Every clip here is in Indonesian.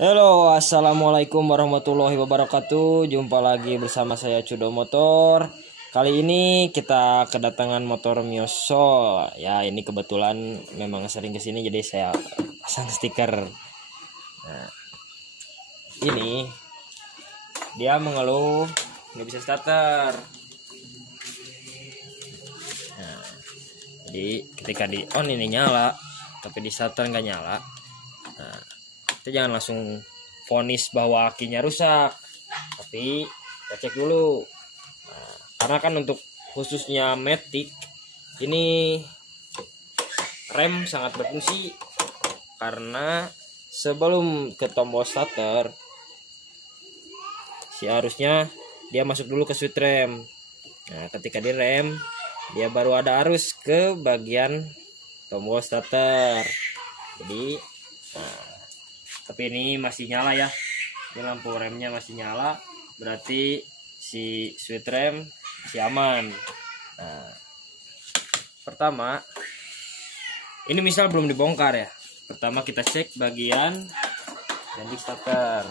Halo, assalamualaikum warahmatullahi wabarakatuh. Jumpa lagi bersama saya Cudo Motor. Kali ini kita kedatangan motor Mioso. Ya, ini kebetulan memang sering kesini, jadi saya pasang stiker. Nah, ini dia mengeluh nggak bisa starter. Nah, jadi ketika di on ini nyala, tapi di starter nggak nyala. Nah, kita jangan langsung vonis bahwa akinya rusak, tapi kita cek dulu. Nah, karena kan untuk khususnya Matic ini rem sangat berfungsi, karena sebelum ke tombol starter harusnya dia masuk dulu ke switch rem. Nah, ketika di rem dia baru ada arus ke bagian tombol starter. Jadi tapi ini masih nyala ya, ini lampu remnya masih nyala, berarti si switch rem masih aman. Nah, pertama ini misal belum dibongkar ya, pertama kita cek bagian bendik starter.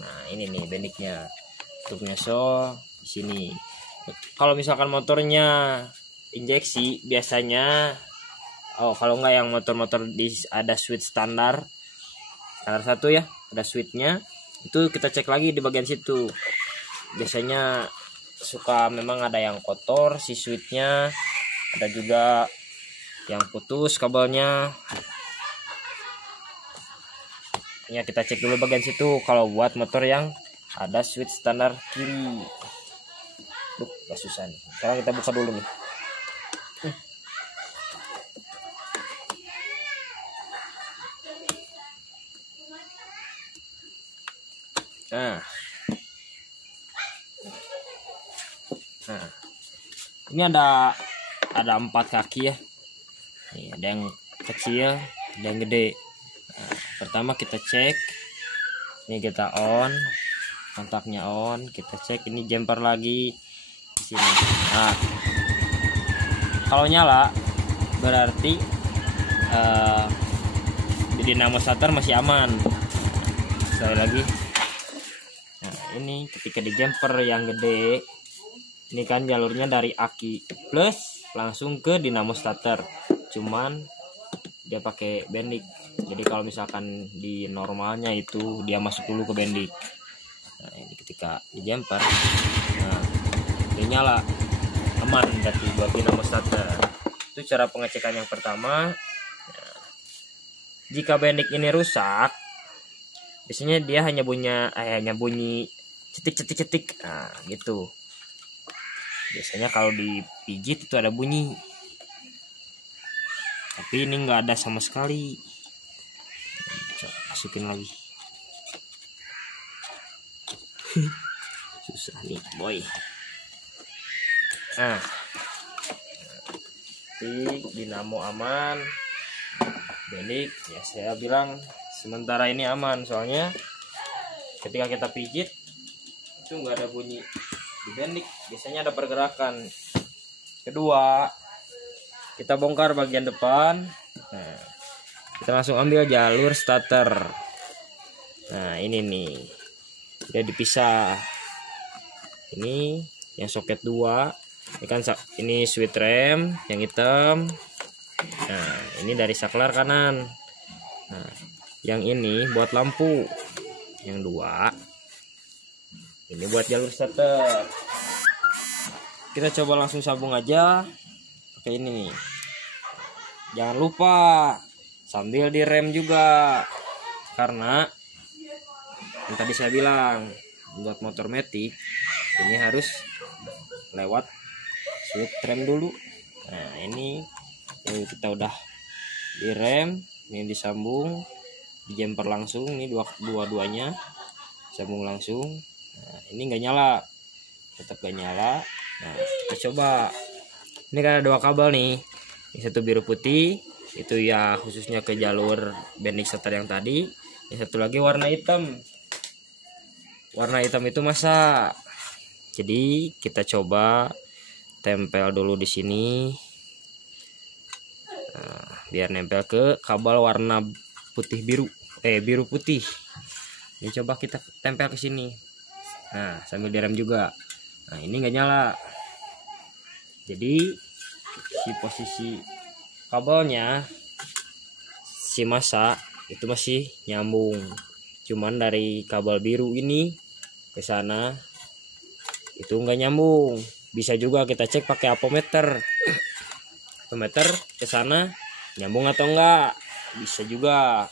Nah, ini nih bendiknya untuk Mioso di sini. Kalau misalkan motornya injeksi biasanya, kalau nggak yang motor-motor ada switch standar satu ya, ada switchnya, itu kita cek lagi di bagian situ. Biasanya suka memang ada yang kotor si switchnya, ada juga yang putus kabelnya. Ya, kita cek dulu bagian situ kalau buat motor yang ada switch standar kiri. Gak susah nih. Sekarang kita buka dulu nih. Nah, ini ada 4 kaki ya. Nih, ada yang kecil, ada yang gede. Nah, pertama kita cek. Ini kita on, kontaknya on. Kita cek ini jumper lagi di sini. Nah, kalau nyala berarti di dinamo starter masih aman. Sekali lagi. Ini ketika di jumper yang gede, ini kan jalurnya dari aki plus langsung ke dinamo starter, cuman dia pakai bendik. Jadi kalau misalkan di normalnya itu dia masuk dulu ke bendik. Nah, ini ketika di jumper, nah dia nyala, aman berarti buat dinamo starter. Itu cara pengecekan yang pertama. Nah, jika bendik ini rusak, biasanya dia hanya bunyi cetik. Nah, gitu. Biasanya kalau dipijit itu ada bunyi. Tapi ini nggak ada sama sekali. Masukin lagi. Susah nih, boy. Nah, dinamo aman. Bendik ya saya bilang sementara ini aman, soalnya ketika kita pijit itu nggak ada bunyi di bendik, biasanya ada pergerakan. Kedua, kita bongkar bagian depan. Nah, kita langsung ambil jalur starter. Nah, ini nih udah dipisah. Ini yang soket 2, ini kan ini switch rem yang hitam. Nah, ini dari saklar kanan. Nah, yang ini buat lampu. Yang 2 ini buat jalur starter. Kita coba langsung sambung aja pakai ini. Jangan lupa sambil direm juga, karena yang tadi saya bilang buat motor Matic ini harus lewat switch rem dulu. Nah, ini kita udah direm, ini disambung, di jumper langsung, ini dua-duanya sambung langsung. Nah, ini nggak nyala, tetap gak nyala. Nah, kita coba. Ini kan ada 2 kabel nih, yang satu biru putih itu ya khususnya ke jalur bendik starter yang tadi, yang satu lagi warna hitam. Warna hitam itu masa. Jadi kita coba tempel dulu di sini. Nah, biar nempel ke kabel warna putih biru, biru putih. Ini coba kita tempel ke sini. Nah, sambil direm juga. Nah, ini nggak nyala. Jadi si posisi kabelnya si masa itu masih nyambung. Cuman dari kabel biru ini ke sana itu nggak nyambung. Bisa juga kita cek pakai apometer. Apometer ke sana nyambung atau enggak? Bisa juga.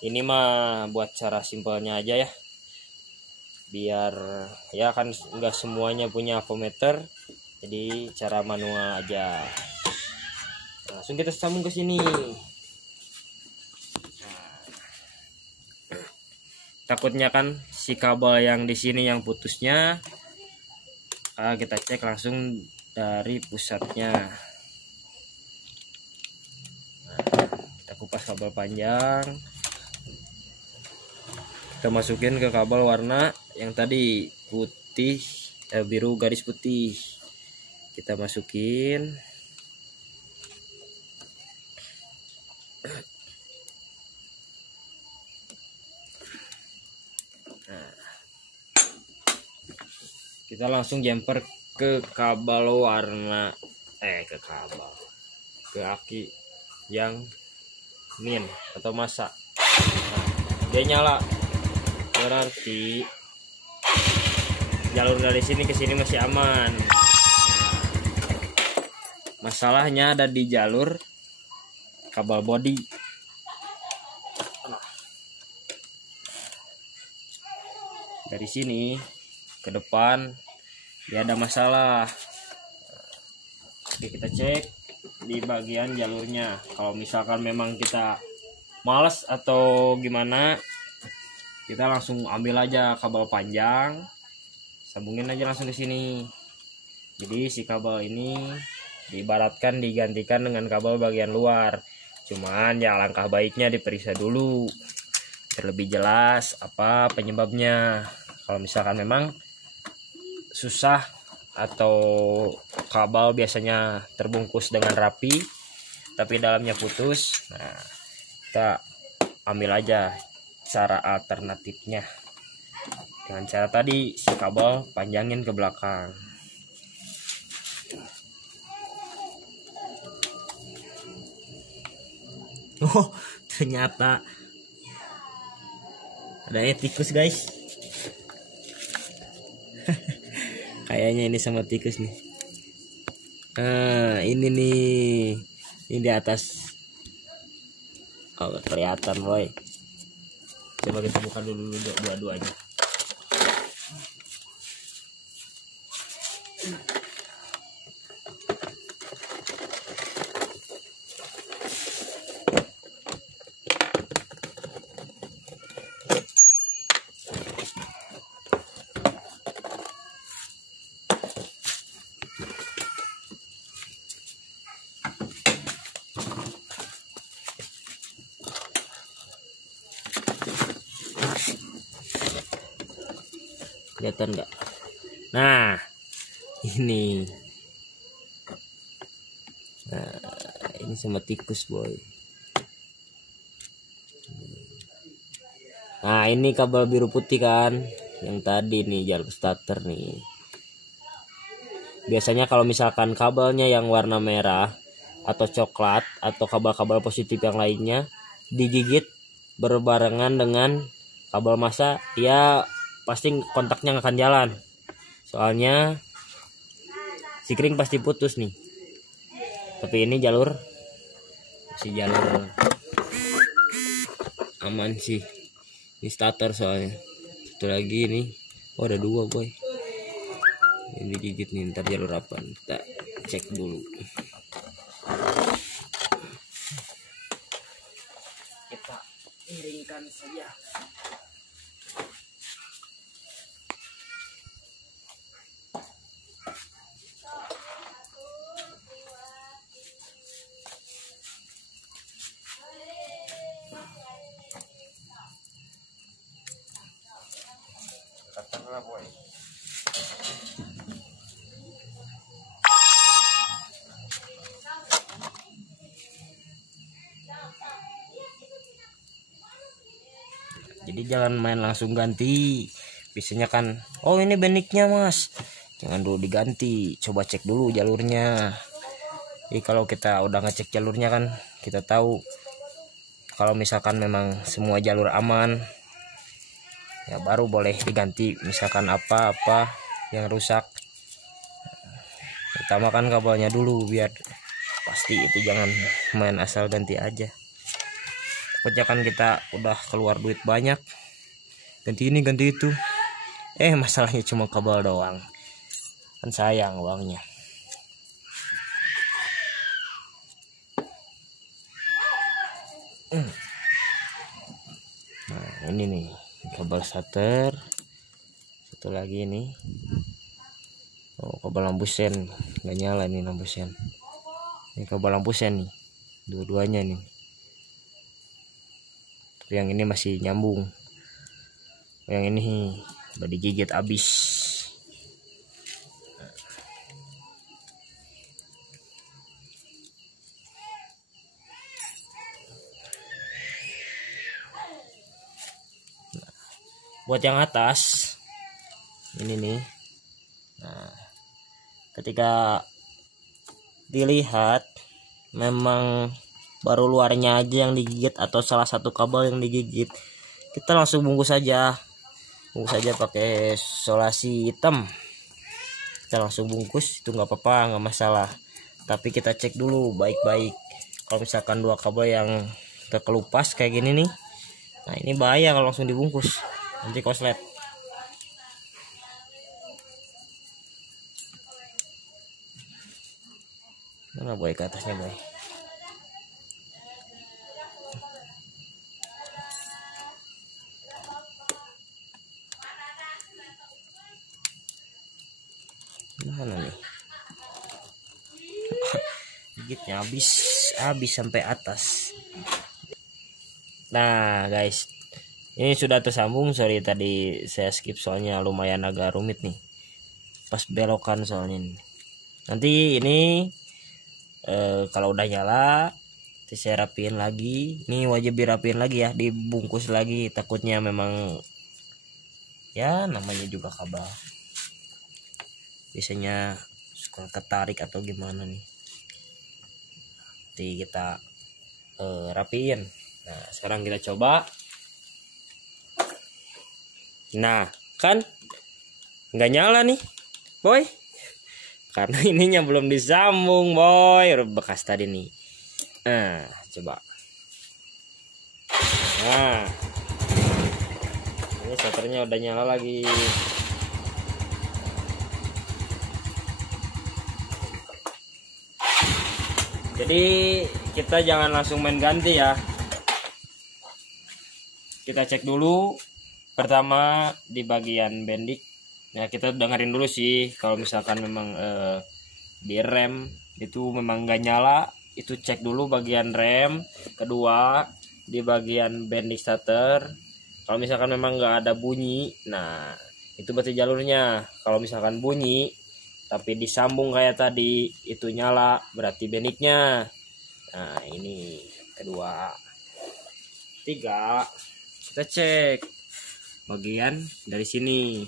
Ini mah buat cara simpelnya aja ya. Biar ya kan nggak semuanya punya apometer. Jadi cara manual aja. Langsung kita sambung ke sini. Takutnya kan si kabel yang di sini yang putusnya, kita cek langsung dari pusatnya. Nah, kita kupas kabel panjang, kita masukin ke kabel warna yang tadi putih, biru garis putih. Kita masukin. Kita langsung jumper ke kabel warna ke aki yang min atau masa. Nah, dia nyala, berarti jalur dari sini ke sini masih aman. Masalahnya ada di jalur kabel body. Dari sini ke depan ya ada masalah. Oke, kita cek di bagian jalurnya. Kalau misalkan memang kita males atau gimana, kita langsung ambil aja kabel panjang, sambungin aja langsung ke sini. Jadi si kabel ini diibaratkan digantikan dengan kabel bagian luar. Cuman ya langkah baiknya diperiksa dulu terlebih jelas apa penyebabnya. Kalau misalkan memang susah atau kabel biasanya terbungkus dengan rapi tapi dalamnya putus, nah kita ambil aja cara alternatifnya dengan cara tadi, si kabel panjangin ke belakang. Oh, ternyata ada tikus guys. Kayaknya ini sama tikus nih. Ini nih, ini di atas. Oh, kelihatan boy. Coba kita buka dulu dua-duanya. Kelihatan nggak? Nah, ini. Nah, ini sama tikus boy. Nah, ini kabel biru putih kan, yang tadi nih jalur starter nih. Biasanya kalau misalkan kabelnya yang warna merah atau coklat atau kabel-kabel positif yang lainnya digigit berbarengan dengan kabel masa, ya pasti kontaknya nggak akan jalan. Soalnya si kring pasti putus nih. Tapi ini jalur masih jalur aman sih. Ini starter soalnya. Satu lagi nih. Oh, ada dua boy. Ini gigit nih, ntar jalur apa? Kita cek dulu. Kita miringkan saja. Katakanlah boy. Jadi jangan main langsung ganti. Biasanya kan, oh ini beniknya mas, jangan dulu diganti, coba cek dulu jalurnya. Jadi kalau kita udah ngecek jalurnya kan kita tahu kalau misalkan memang semua jalur aman, ya baru boleh diganti. Misalkan apa-apa yang rusak, utamakan kabelnya dulu biar pasti. Itu jangan main asal ganti aja. Takutnya kan kita udah keluar duit banyak, ganti ini ganti itu, masalahnya cuma kabel doang, kan sayang uangnya. Nah ini nih kabel starter, satu lagi nih, kabel lampu sen nggak nyala nih, lampu sen ini kabel lampu sen nih, dua-duanya nih. Tapi yang ini masih nyambung, yang ini udah digigit habis. Buat yang atas ini nih, nah ketika dilihat memang baru luarnya aja yang digigit atau salah satu kabel yang digigit, kita langsung bungkus aja pakai solasi hitam. Kita langsung bungkus, itu nggak apa-apa, nggak masalah. Tapi kita cek dulu baik-baik. Kalau misalkan dua kabel yang terkelupas kayak gini nih, nah ini bahaya kalau langsung dibungkus, nanti koslet. Mana boy ke atasnya boy? Mana nih? Gigitnya habis sampai atas. Nah guys, ini sudah tersambung. Sorry tadi saya skip soalnya lumayan agak rumit nih pas belokan soalnya nih. Nanti ini kalau udah nyala saya rapiin lagi. Ini wajib dirapiin lagi ya, dibungkus lagi, takutnya memang ya namanya juga kabel biasanya suka ketarik atau gimana nih. Nanti kita rapiin. Nah sekarang kita coba. Nah kan nggak nyala nih boy, karena ininya belum disambung boy, bekas tadi nih. Nah coba, nah ini starternya udah nyala lagi. Jadi kita jangan langsung main ganti ya, kita cek dulu pertama di bagian bendik. Nah kita dengerin dulu sih, kalau misalkan memang di rem itu memang nggak nyala, itu cek dulu bagian rem. Kedua di bagian bendik starter, kalau misalkan memang nggak ada bunyi, nah itu berarti jalurnya. Kalau misalkan bunyi tapi disambung kayak tadi itu nyala, berarti bendiknya. Nah ini kedua. Tiga, kita cek bagian dari sini,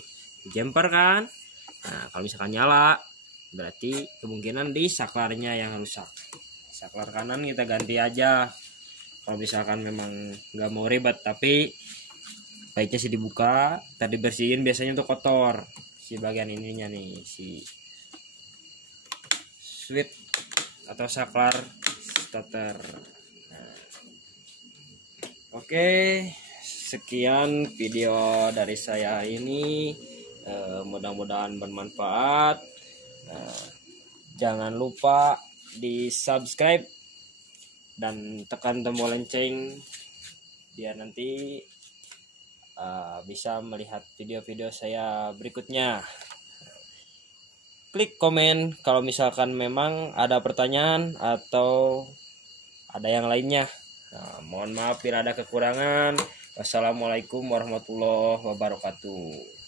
jumper kan. Nah kalau misalkan nyala berarti kemungkinan di saklarnya yang rusak. Saklar kanan kita ganti aja kalau misalkan memang nggak mau ribet, tapi baiknya sih dibuka, tadi bersihin, biasanya tuh kotor si bagian ininya nih, si switch atau saklar starter. Nah, oke, sekian video dari saya ini, mudah-mudahan bermanfaat. Jangan lupa di subscribe dan tekan tombol lonceng biar nanti bisa melihat video-video saya berikutnya. Klik komen kalau misalkan memang ada pertanyaan atau ada yang lainnya. Nah, mohon maaf bila ada kekurangan. Wassalamualaikum warahmatullahi wabarakatuh.